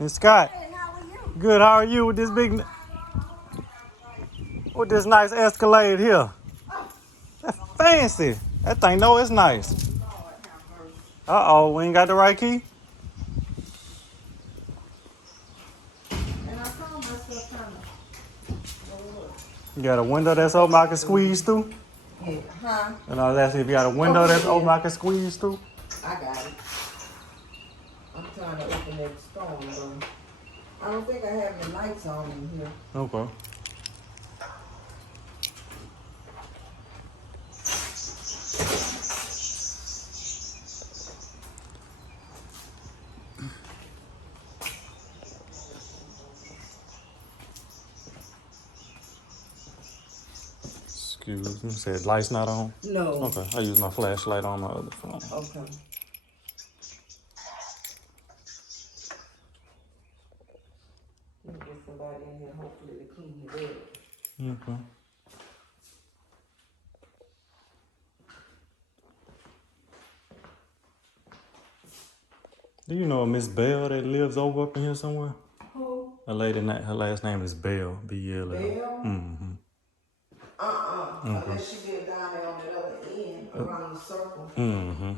And Scott, Hey, how are you? good. How are you with this with this nice Escalade here? That's fancy. That thing, no, it's nice. Lord have mercy. We ain't got the right key. And I found myself trying to go up. You got a window that's open I can squeeze through. Yeah, huh? And I was asking if you got a window Okay, that's open yeah. I can squeeze through. I got it. I'm trying to open that stone, but I don't think I have any lights on in here. Okay. Excuse me. Said lights not on. No. Okay. I use my flashlight on my other phone. Okay. Let me get somebody in here, hopefully to clean the bed. Okay. Do you know a Miss Bell that lives over up in here somewhere? Who? A lady, her last name is Bell. B-L-L. Bell? Mm-hmm. Okay. Unless she live down there on the other end, around the circle. Mm-hmm.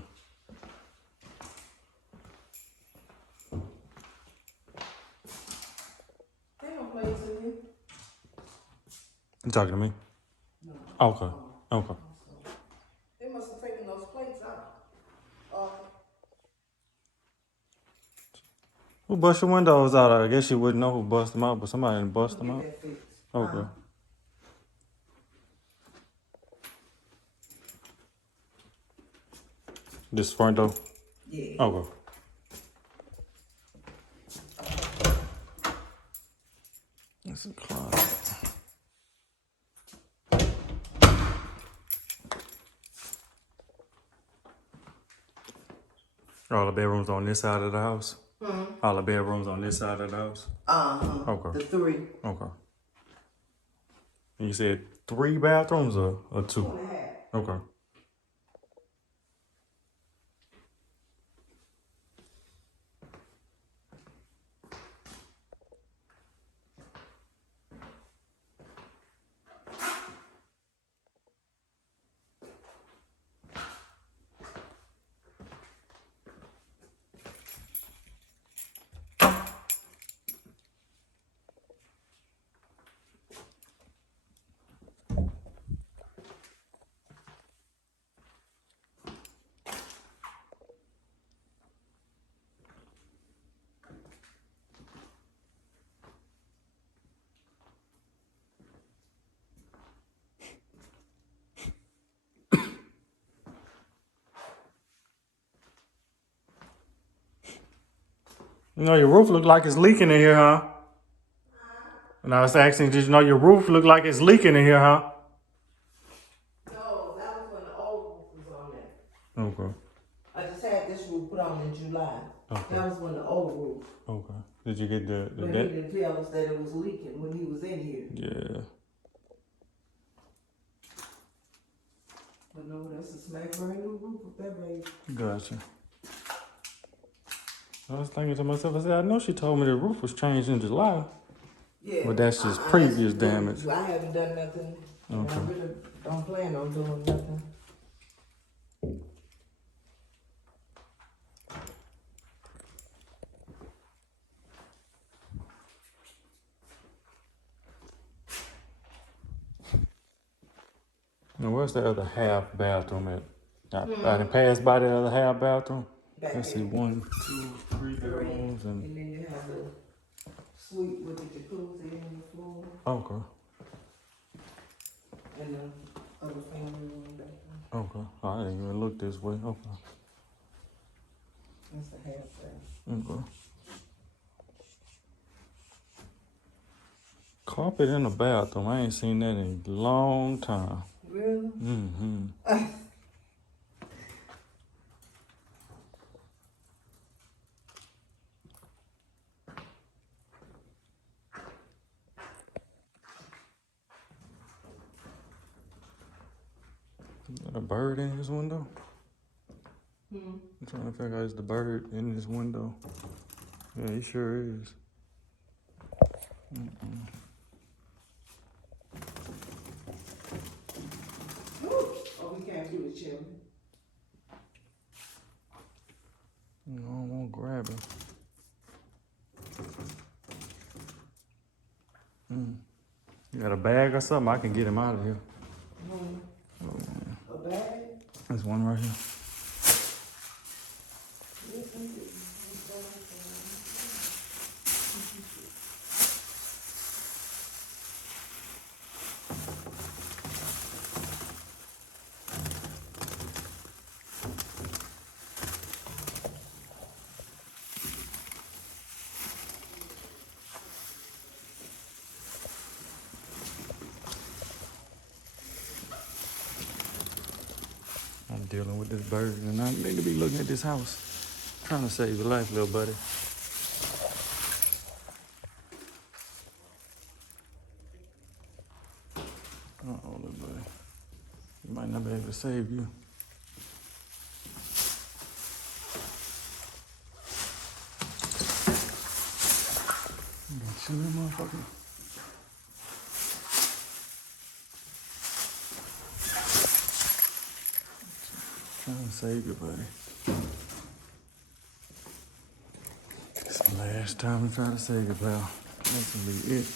They don't play to me. You talking to me? No. Okay. Okay. They must have taken those plates out. Who bust your windows out? I guess you wouldn't know who bust them out, but somebody done bust We'll them get out. that fixed. Okay. This front door? Yeah. Okay. That's a closet. All the bedrooms on this side of the house? All the bedrooms on this side of the house? The Okay. 3. Okay. And you said 3 bathrooms or 2? 2.5. Okay. You know, your roof look like it's leaking in here, huh? And I was asking, did you know your roof look like it's leaking in here, huh? No, that was when the old roof was on there. Okay. I just had this roof put on in July. Okay. That was when the old roof. Okay. Did you get the But he didn't tell us that it was leaking when he was in here. Yeah. But no, that's a smack brand new roof with that baby. Gotcha. I was thinking to myself, I said, I know she told me the roof was changed in July. Yeah. But that's just previous damage. I haven't done nothing. Okay. And I really don't plan on doing nothing. Now, where's the other half bathroom at? I done passed by the other half bathroom. Back Let's see, there. 1, 2, 3 bedrooms And and. then you have the suite with the jacuzzi in the floor. Okay. And the other family room back there. Okay. I didn't even look this way. Okay. That's the half bath. Okay. Carpet in the bathroom. I ain't seen that in a long time. Really? Mm-hmm. Got a bird in his window? I'm trying to figure out is the bird in his window. Yeah, he sure is. Oh, we can't do the chili. No, I won't grab him. You got a bag or something? I can get him out of here. A bag? There's one right here. I'm dealing with this bird, and I need to be looking at this house. Trying to save your life, little buddy. Uh-oh, little buddy. He might not be able to save you. Shoot that motherfucker. Trying to save you, buddy. It's the last time to try to save you, pal. That's gonna be it.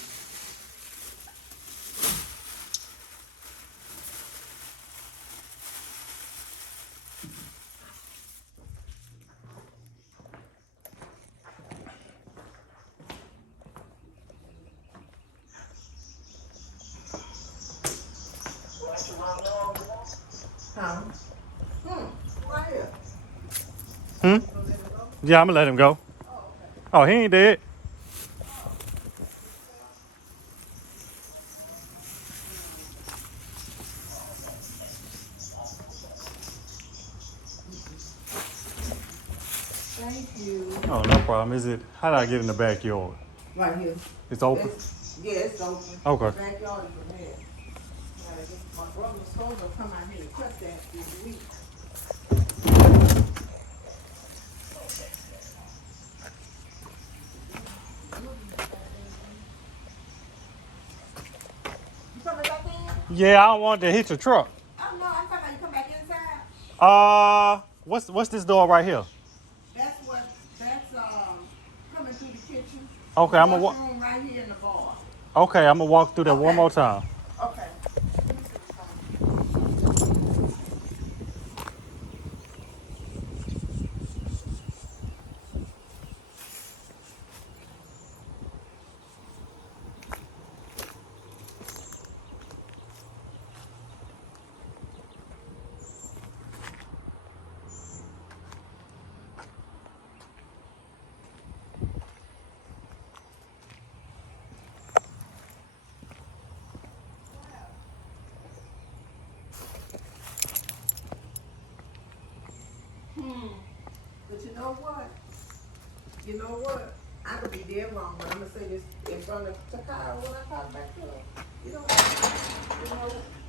Huh? Right here. Hmm? Yeah, I'm gonna let him go. Oh, he ain't dead. Thank you. Oh, no problem. Is it? How did I get in the backyard? Right here. It's open? Yeah, it's open. Okay. The backyard is from there. My brother was supposed to come out here to cut that this week. You coming back in? Yeah, I don't want to hit your truck. Oh no, I'm talking about you come back inside. What's this door right here? That's coming through the kitchen. Okay, The I'm gonna walk. washroom right here in the bar. Okay, I'm gonna walk through that one Okay. more time. Okay. But you know what? You know what? I could be dead wrong, but I'm gonna say this in front of Takara when I talk back to her.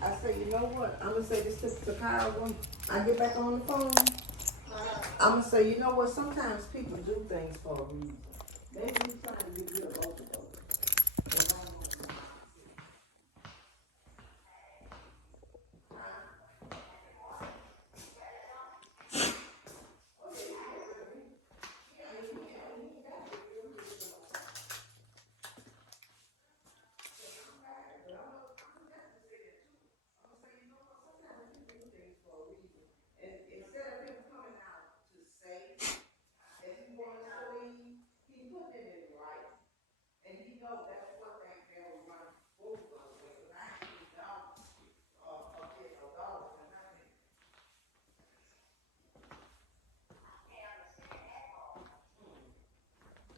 I say, you know what? I'm gonna say this to Takara when I get back on the phone. I'm gonna say, you know what? Sometimes people do things for a reason. Maybe he's trying to get rid of both of us.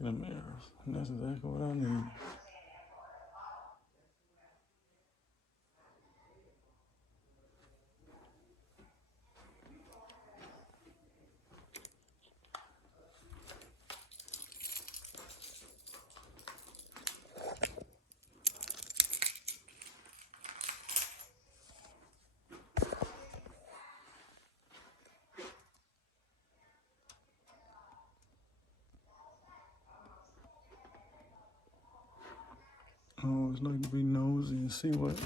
The mirrors. That's exactly what I need. always like to be nosy and see what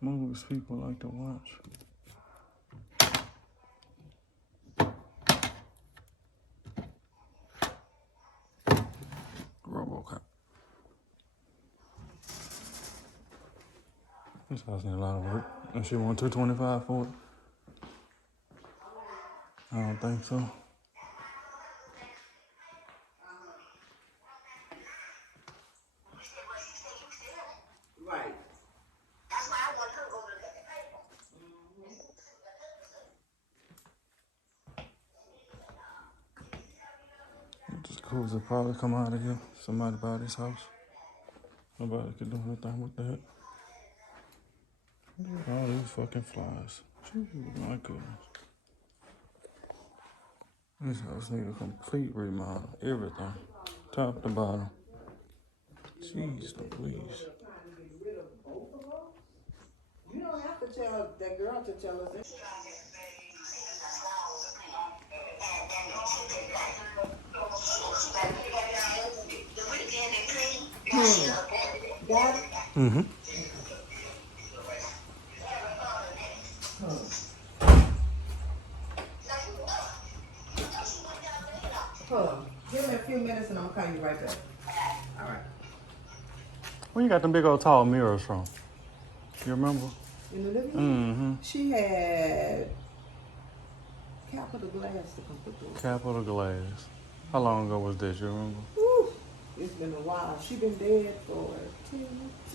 movies people like to watch. RoboCop. This house need a lot of work. And she want $225 for it. I don't think so. Right. That's why I want her to go look at the paper. Just cool to probably come out of here. Somebody buy this house. Nobody can do anything with that. Look at all these fucking flies. Jeez, my goodness. This house need a complete remodel. Everything. Top to bottom. Jeez Louise. You don't have to tell that girl to tell us this. Got it? Mm-hmm. Give me a few minutes and I'm gonna call you right back. All right. Where you got them big old tall mirrors from? You remember? In the living room? Mm-hmm. She had Capital Glass to come put those. Capital Glass. How long ago was this? You remember? Whew. It's been a while. She been dead for 10,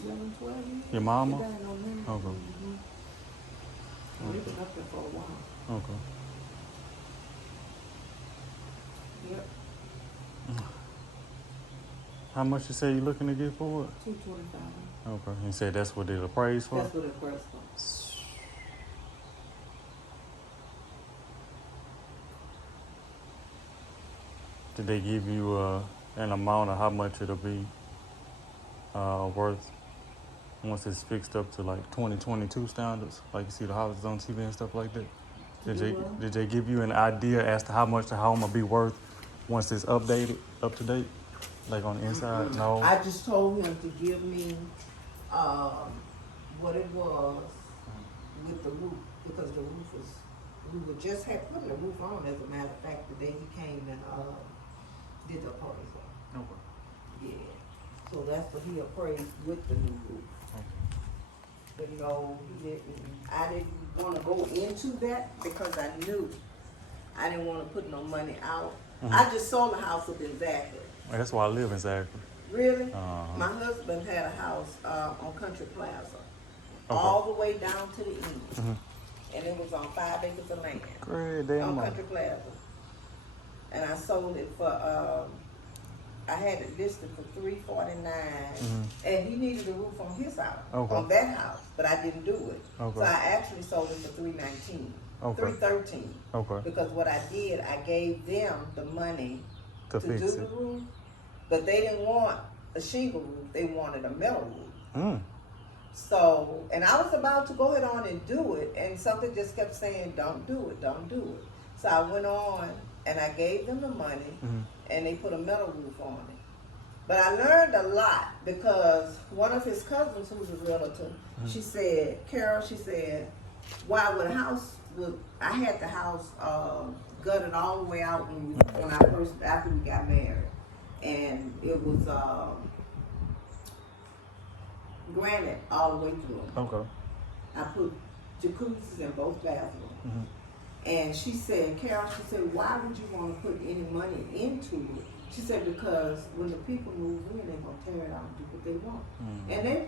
11, 12 years. Your mama? She died on that. Okay. Mm-hmm. They've been up there for a while. Okay. Yep. How much you say you looking to get for it? $225. Okay. You said that's what it appraised for? That's what it first for. Did they give you an amount of how much it'll be worth once it's fixed up to like 2022 standards? Like you see the houses on TV and stuff like that? Did they give you an idea as to how much the home will be worth once it's updated, up to date? Like on the inside? Mm-hmm. No? I just told him to give me what it was with the roof, because the roof was, we were just had putting the roof on, as a matter of fact, the day he came and did the appraisal. Okay. Yeah. So that's what he appraised with the new roof. Okay. But no, he didn't. I didn't want to go into that because I knew I didn't want to put no money out. Mm-hmm. I just sold the house up in Zachary. That's why I live in Zachary. Really? Uh-huh. My husband had a house on Country Plaza, Okay. all the way down to the end, Mm-hmm. and it was on 5 acres of land Great damn on money. Country Plaza. And I sold it for I had it listed for $349, Mm-hmm. and he needed a roof on his house, Okay. on that house, but I didn't do it. Okay. So I actually sold it for $319, Okay. $313, Okay. because what I did, I gave them the money To to fix do it. the roof, but they didn't want a shingle roof, they wanted a metal roof. Mm. So, and I was about to go ahead on and do it, and something just kept saying, don't do it, don't do it. So I went on, and I gave them the money, Mm-hmm. and they put a metal roof on it. But I learned a lot, because one of his cousins, who was a realtor, she said, Carol, she said, why would a house, I had the house gutted all the way out when I first, after we got married. And it was granite all the way through. Okay. I put jacuzzis in both bathrooms. Mm-hmm. And she said, Carol, she said, why would you want to put any money into it? She said, because when the people move in, they're going to tear it out and do what they want. Mm-hmm. And they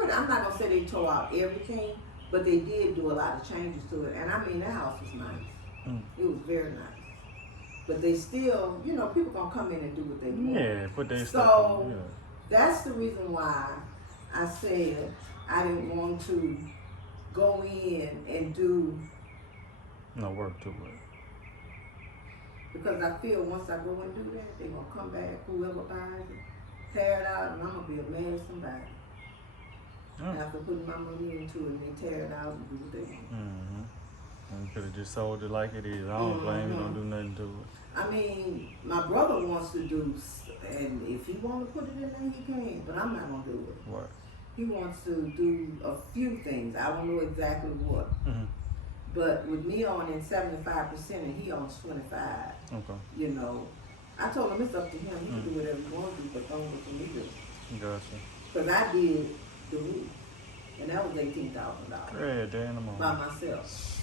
I'm not going to say they tore out everything, but they did do a lot of changes to it. And I mean, that house was nice. Mm. It was very nice. But they still, you know, people going to come in and do what they want. Yeah, put their So, stuff on. Yeah. that's the reason why I said I didn't want to go in and do, No work to it. because I feel once I go and do that, they're going to come back, whoever buys it, tear it out, and I'm going to be a mad somebody. After putting my money into it, and they tear it out and do what they want. Mm-hmm. And you could have just sold it like it is. I don't blame you, don't do nothing to it. I mean, my brother wants to do, and if he want to put it in there, he can. But I'm not gonna do it. What? He wants to do a few things. I don't know exactly what. Mm-hmm. But with me owning 75% and he owns 25, Okay. you know, I told him it's up to him. He can do whatever he wants to do, but don't look for me to. Gotcha. Because I did the roof, and that was $18,000 Great day in the by morning. myself.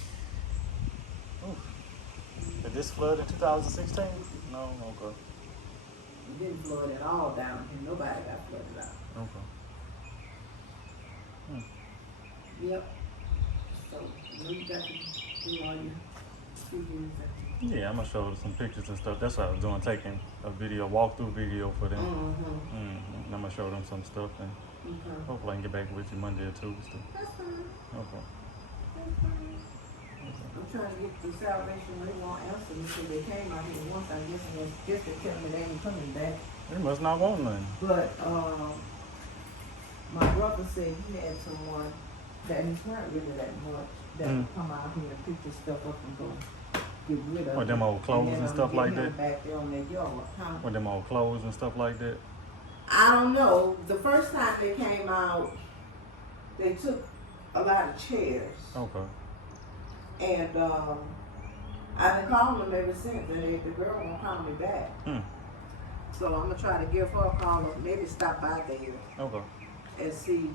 Did this flood in 2016? No, okay. It didn't flood at all down here. Nobody got flooded out. Okay. Yep. So you got to do all your figures. Yeah, I'm gonna show some pictures and stuff. That's what I was doing, taking a video, walkthrough video for them. Mm-hmm. I'm gonna show them some stuff, and Okay. hopefully I can get back with you Monday or Tuesday. That's fine. Okay. That's fine. I'm trying to get the salvation. They won't answer me because they came out here once. I guess they tell me they ain't coming back. They must not want none. But my brother said he had someone that he's not really that much that would come out here and pick this stuff up and go get rid of Or it. them old clothes and stuff like get him that? back there on their yard. Huh? Or them old clothes and stuff like that. I don't know. The first time they came out, they took a lot of chairs. Okay. And I've been calling them ever since, and the girl won't call me back. So I'm gonna try to give her a call or maybe stop by there Okay. and see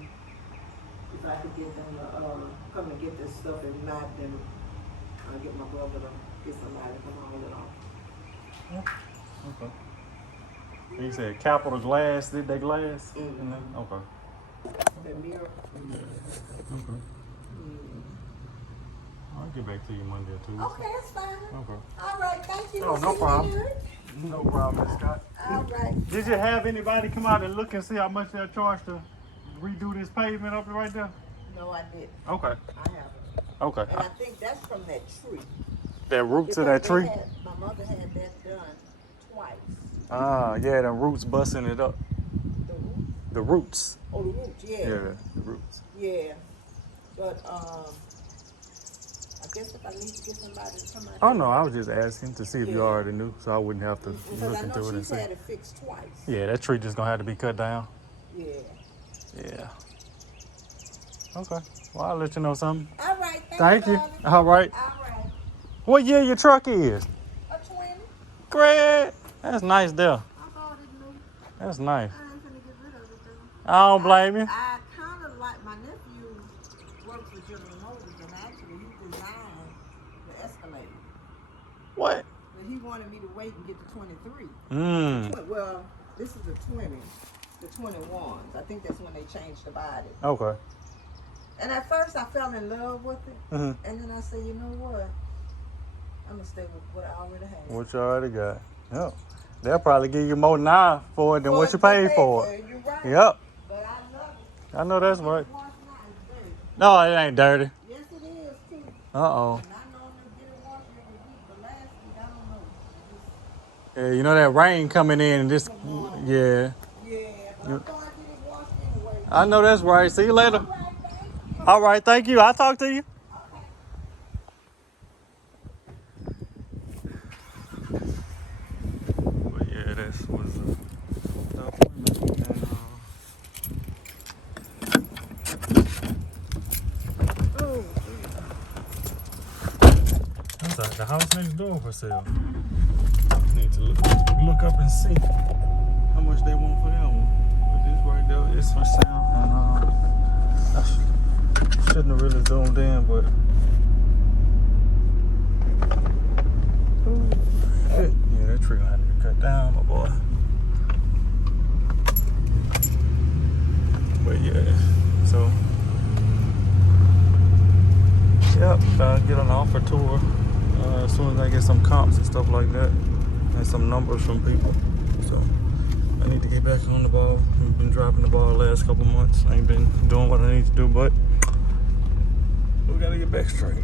if I could get them to come and get this stuff. If not, then I'll get my brother to get somebody to come haul it off. Yeah. Okay. You said Capital Glass, did they glass? Mhm. Okay. The mirror. Okay. I'll get back to you Monday or Tuesday. Okay, that's fine. Okay. All right, thank you. Oh, no Mr. problem. Leonard. No problem, Miss Scott. All right. Did you have anybody come out and look and see how much they'll charge to redo this pavement up right there? No, I didn't. Okay. I haven't. Okay. And I think that's from that tree. That root to that tree? My mother had that done twice. Ah, yeah, the roots busting it up. The roots? The roots. Oh, the roots, yeah. Yeah, the roots. Yeah. But I guess if I need to get somebody to come out. Oh no, I was just asking to see if you Yeah. already knew, so I wouldn't have to Because look I into know it and she's see. had it fixed twice. Yeah, that tree just gonna have to be cut down. Yeah. Yeah. Okay. Well, I'll let you know something. All right. Thank you. darling. All right. All right. What year your truck is? A 20. Great. That's nice there. I bought it new. That's nice. I ain't finna get rid of it though. I don't blame you. I kind of like my nephew works with General Motors, and actually he designed the Escalade. What? But he wanted me to wait and get the 23. Well, this is the 20, the 21s. I think that's when they changed the body. Okay. And at first I fell in love with it, and then I said, you know what? I'm gonna stay with what I already have. What you already got. Yep. They'll probably give you more now for it than what you paid for it. You're right. Yep. But I love it. I know that's right. Wash now is dirty. No, it ain't dirty. Yes, it is too. Uh-oh. And I normally get it washed every week, but last week I don't know. Yeah, you know that rain coming in and this, yeah. Yeah, but I thought I get it washed anyway. I know that's right. See you later. All right, thank you. All right, thank you. I'll talk to you. But yeah, this was the appointment. That's like the house next door for sale. Need to look up and see how much they want for that one. But this right there is for sale, and I shouldn't have really zoomed in, but shit, yeah, that tree gonna have to be cut down, my boy. But yeah, so yep, I'll get an offer tour as soon as I get some comps and stuff like that, and some numbers from people. So I need to get back on the ball. I've been dropping the ball the last couple months. I ain't been doing what I need to do, but we gotta get back straight.